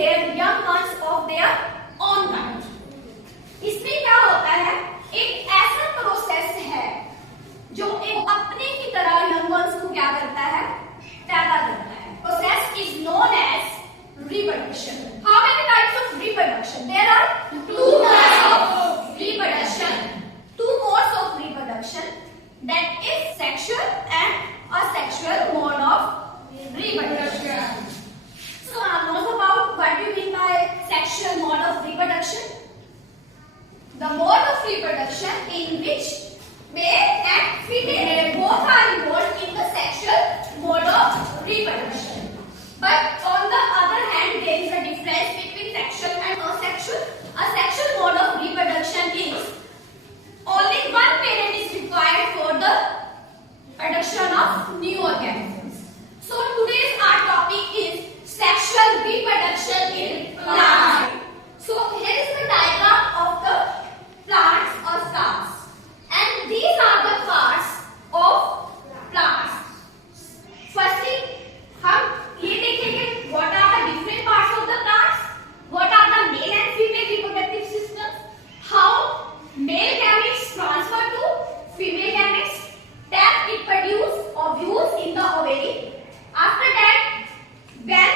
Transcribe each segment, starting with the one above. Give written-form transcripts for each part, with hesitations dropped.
their young ones of their own kind. इसमें क्या होता है, एक ऐसा प्रोसेस है जो एक अपने की तरह यंग वंस को क्या करता है, पैदा करता है. Process is known as reproduction. How many types of reproduction? There are two types of reproduction. Two modes of reproduction, that is sexual and asexual mode of reproduction. So now know about what do you mean by sexual mode of reproduction? The mode of reproduction in which male and female both are involved in the sexual mode of reproduction. But on the other hand, there is a difference between sexual and asexual. Asexual mode of reproduction is only one parent is required for the production of new organisms. So today's our topic is sexual reproduction in plants. So here is the diagram of the plants or stars, and these are the parts of plants. Firstly, हम ये देखेंगे what are the different parts of the plants, what are the male and female reproductive systems, how male gametes transfer to female gametes, that it produce ovules in the ovary. After that, when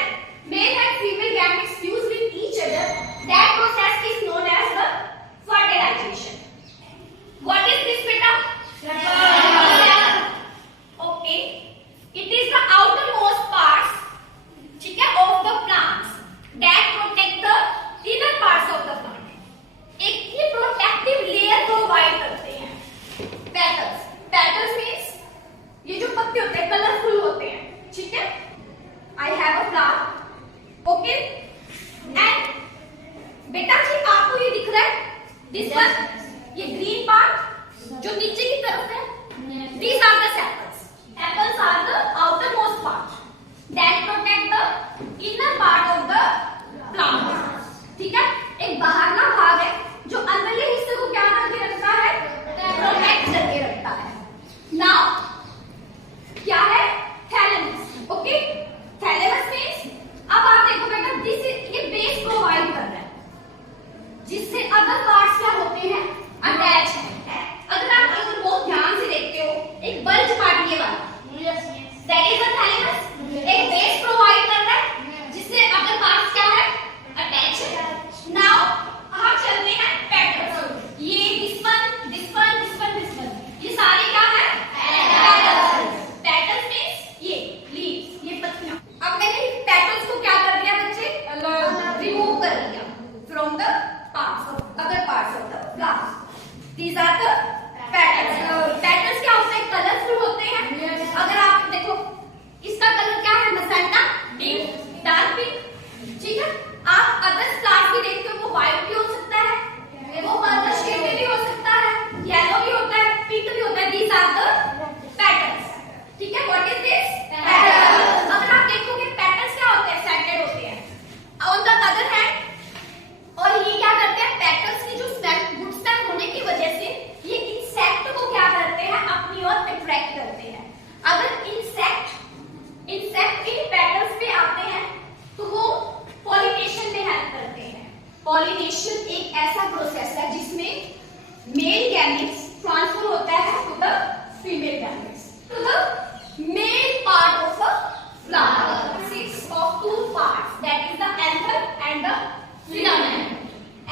male and female gametes fuse with each other, that process is known as the fertilization. What is this, beta? Okay, it is the outermost parts, ठीक है, of the plants that protect the inner parts of the plant. एक ये protective layer provide करते हैं. Petals. Petals means ये जो पत्ते होते हैं कलरफुल होते हैं, ठीक है. I have a flower. Okay. And बेटा जी आपको ये दिख रहा है? This one, ये green part जो नीचे की तरफ है. These are the sepals. Sepals are the outermost part that protect the inner part of the plant. ठीक है. एक बाहरला भाग है जो अंदरले हिस्से को क्या करके रखता है, प्रोटेक्ट करके रखता है. Now क्या है, थैलेमस. ओके, थैलेमस मींस अब आप देखो बेटा, दिस ये बेस प्रोवाइड कर रहा है जिससे अदर पार्ट्स क्या होते हैं, अटैच है. अगर आप बहुत ध्यान से देखते हो, एक बल्ज पार्ट ये वाला, दैट इज द थैलेमस. एक बेस प्रोवाइड कर रहा है जिससे अदर पार्ट्स क्या है, अटैच है. नाउ हम चलते हैं पेटल्स. ये this one, this one, this one, this one, ये सारे क्या है, पेटल्स. पेटल्स मींस ये लीव्स, ये पत्तियां. अब मैंने पेटल्स को क्या कर दिया बच्चे, रिमूव कर दिया from the parts of other parts of the plant. These are the petals. Petals क्या होते हैं, कलरफुल होते हैं. अगर आप देखो इसका कलर क्या है, मसेंटा, पिंक, डार्क पिंक, ठीक है. आप अदर प्लांट भी देखते हो, वो व्हाइट भी हो सकता है, वो पर्पल शेड में भी हो सकता है, येलो भी होता है, पिंक भी होता है. These are the petals. ठीक है. What is this, petals. अगर आप देखोगे पेटल्स क्या होते हैं, सेटेड होते हैं. ऑन द अदर हैंड, और ये क्या करते हैं, पेटल्स की जो स्मेल, गुड स्मेल होने की वजह से ये इंसेक्ट को क्या करते हैं, अपनी ओर अट्रैक्ट करते हैं. अगर इंसेक्ट इन पेटल्स पे आते हैं तो वो पॉलिनेशन में हेल्प करते हैं. पॉलिनेशन एक ऐसा प्रोसेस है जिसमें मेल गैमेट्स ट्रांसफर होता है to the female gametes, to the male part of a flower. Consists of two parts, that is the anther and the filament.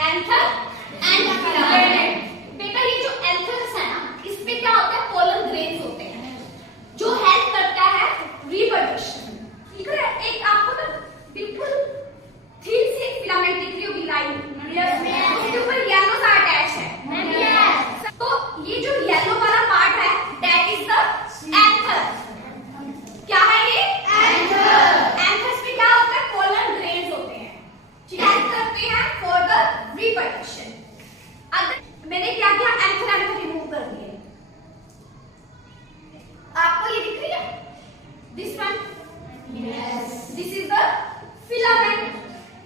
Anther and filament. बेटा ये जो एंथर्स है ना, इसमें क्या होता है, पोलन ग्रेन्स होते हैं जो हेल्प करता है रिप्रोडक्शन. ठीक है. एक आपको ना बिल्कुल थिन सी फिलामेंट दिख रही होगी लाइन, उसके ऊपर येलो सा अटैच है. तो ये जो येलो वाला पार्ट है, दैट इज द एंथर. क्या है ये, एंथर. एंथर्स में क्या होता है, पोलन ग्रेन्स होते हैं, हेल्प करते हैं फॉर द रिप्रोडक्शन. मैंने क्या किया, एंथर को रिमूव कर दिया. आपको ये दिख रही है, this one, this is the filament.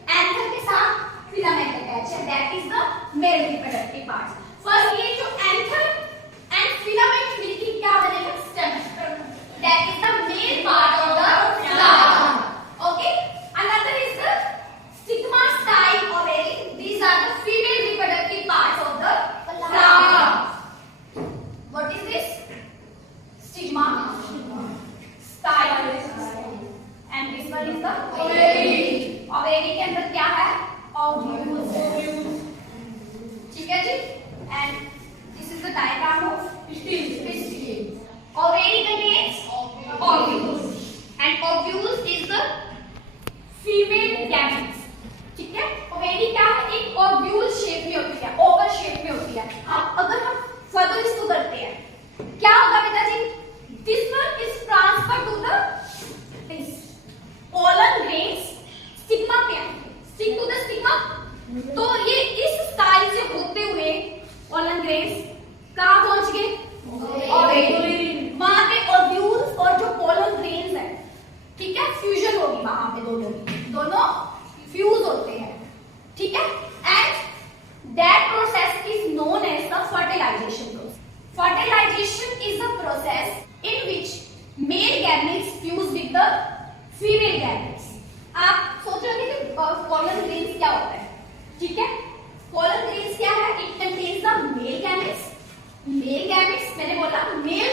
Anther के साथ फिलामेंट अटैच है, that is the male reproductive part. First ये जो एंथर एंड फिलामेंट मिलकर क्या बनेगा, stem. That is the male part of the flower. Okay. Another is the है। अब अगर हम फर्दर इसको करते हैं, क्या होगा पिताजी? This one is transfer to the pollen grains stigma पे, स्टिक टू द स्टिग्मा। तो ये इस स्टाइल से होते हुए पोलन ग्रेन्स कहां पहुंच गए? ओव्यूल। वहां पे ओव्यूल्स और जो पोलन ग्रेन्स है, ठीक है, फ्यूजन होगी वहां पे, दोनों फ्यूज होते हैं, ठीक है। And that process is known as the fertilization process. Fertilization is a process in which male gametes fuse with the female gametes. आप सोच रहे थे कि पोलन ग्रेन्स क्या होता है, ठीक है। पोलन ग्रेन्स क्या है? It contains the male gametes. Male gametes मैंने बोला मेल